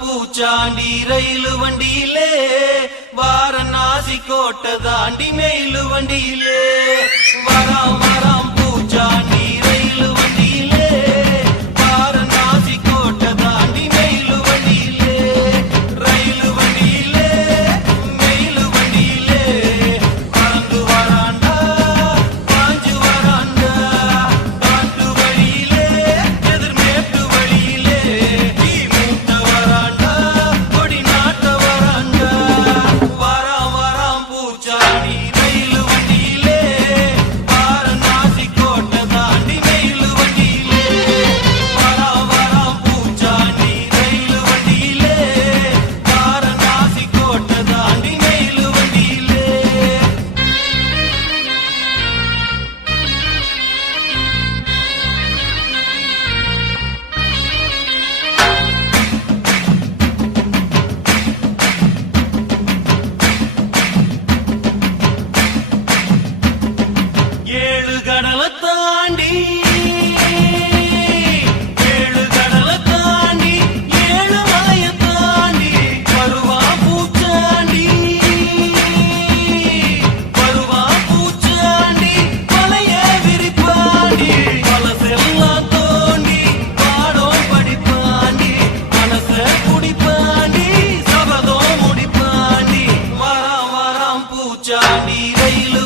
பூச்சாண்டி ரயிலு வண்டியிலே வாரணாசி கோட்டை தாண்டி மெயிலு வண்டியிலே வராம் வராம் பூச்சாண்டி ரயிலு வண்டியிலே வாரணாசி கோட்டை தாண்டி மெயிலு வண்டியிலே ரயிலு வண்டியிலே மெயிலு வண்டியிலே பறந்து வராண்டா பாஞ்சு வராண்டா காட்டு வழியிலே எதிர்மேட்டு வழியிலே மூட்ட வராண்டா கொடி நாட்ட வராண்டா வராம் வராம் பூச்சாண்டி ரயிலு வண்டியிலே வாரணாசி கோட்டை தாண்டி மெயிலு வண்டியிலே வராம் வராம் பூச்சாண்டி ரயிலு வண்டியிலே வாரணாசி கோட்டை தாண்டி மெயிலு வண்டியிலே ஏழு கடலை தாண்டி ஏழு கடலை தாண்டி ஏழு மலையை தாண்டி வருவா பூச்சாண்டி வருவா பூச்சாண்டி மலைய விரிப்பாண்டி பலசெல்லாம் தோண்டி பாடம் படிப்பாண்டி மனச குடிப்பாண்டி சபதம் முடிப்பாண்டி வராம் வராம் பூச்சாண்டி ரயிலு